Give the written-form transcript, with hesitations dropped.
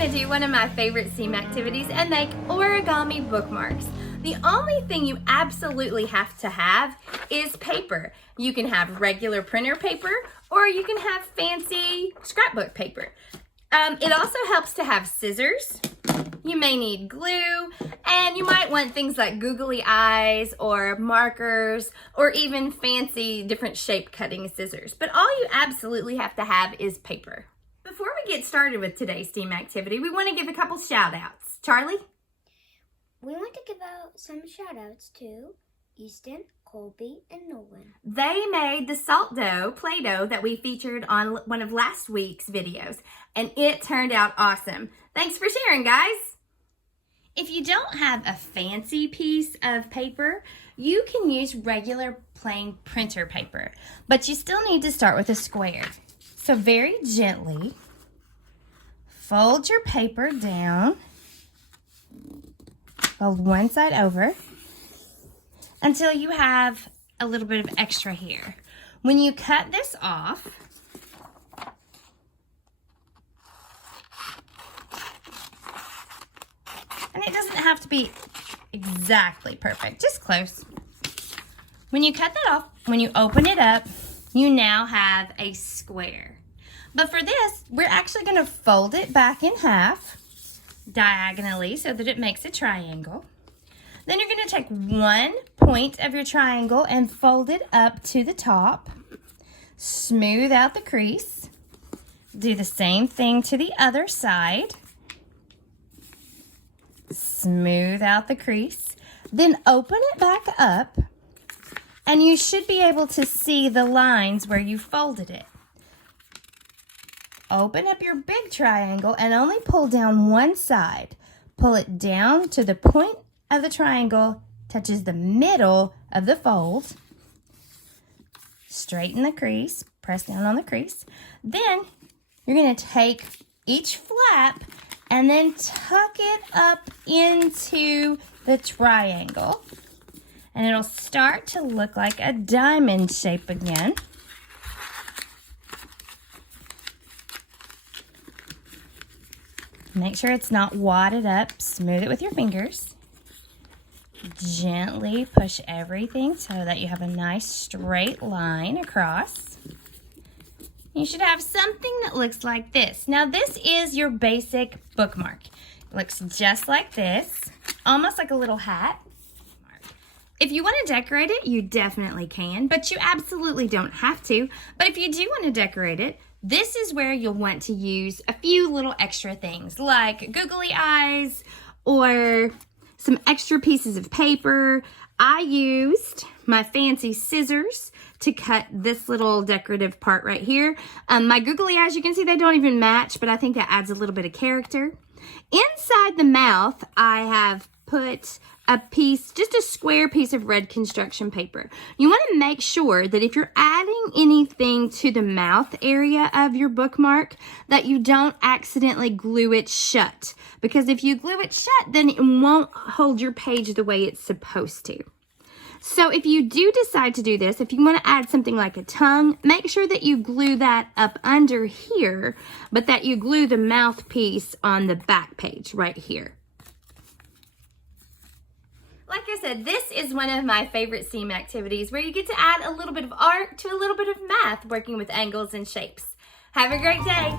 going to do one of my favorite seam activities and make origami bookmarks. The only thing you absolutely have to have is paper. You can have regular printer paper or you can have fancy scrapbook paper. It also helps to have scissors. You may need glue, and you might want things like googly eyes or markers or even fancy different shape cutting scissors. But all you absolutely have to have is paper. Before we get started with today's STEAM activity, we want to give a couple shout outs. Charlie? We want to give out some shout outs to Easton, Colby, and Nolan. They made the salt dough, Play-Doh, that we featured on one of last week's videos, and it turned out awesome. Thanks for sharing, guys. If you don't have a fancy piece of paper, you can use regular plain printer paper, but you still need to start with a square. So very gently, fold your paper down, fold one side over until you have a little bit of extra here. When you cut this off, and it doesn't have to be exactly perfect, just close. When you cut that off, when you open it up, you now have a square. But for this, we're actually going to fold it back in half diagonally so that it makes a triangle. Then you're going to take one point of your triangle and fold it up to the top. Smooth out the crease. Do the same thing to the other side. Smooth out the crease. Then open it back up, and you should be able to see the lines where you folded it. Open up your big triangle and only pull down one side. Pull it down to the point of the triangle touches the middle of the fold. Straighten the crease, press down on the crease. Then you're going to take each flap and then tuck it up into the triangle. And it'll start to look like a diamond shape again. Make sure it's not wadded up. Smooth it with your fingers. Gently push everything so that you have a nice straight line across. You should have something that looks like this. Now this is your basic bookmark. It looks just like this, almost like a little hat. If you want to decorate it, you definitely can, but you absolutely don't have to. But if you do want to decorate it, this is where you'll want to use a few little extra things like googly eyes or some extra pieces of paper. I used my fancy scissors to cut this little decorative part right here. My googly eyes, you can see they don't even match, but I think that adds a little bit of character. Inside the mouth, I have put a piece, just a square piece of red construction paper. You want to make sure that if you're adding anything to the mouth area of your bookmark, that you don't accidentally glue it shut. Because if you glue it shut, then it won't hold your page the way it's supposed to. So if you do decide to do this, if you want to add something like a tongue, make sure that you glue that up under here, but that you glue the mouthpiece on the back page right here. Like I said, this is one of my favorite STEAM activities where you get to add a little bit of art to a little bit of math working with angles and shapes. Have a great day.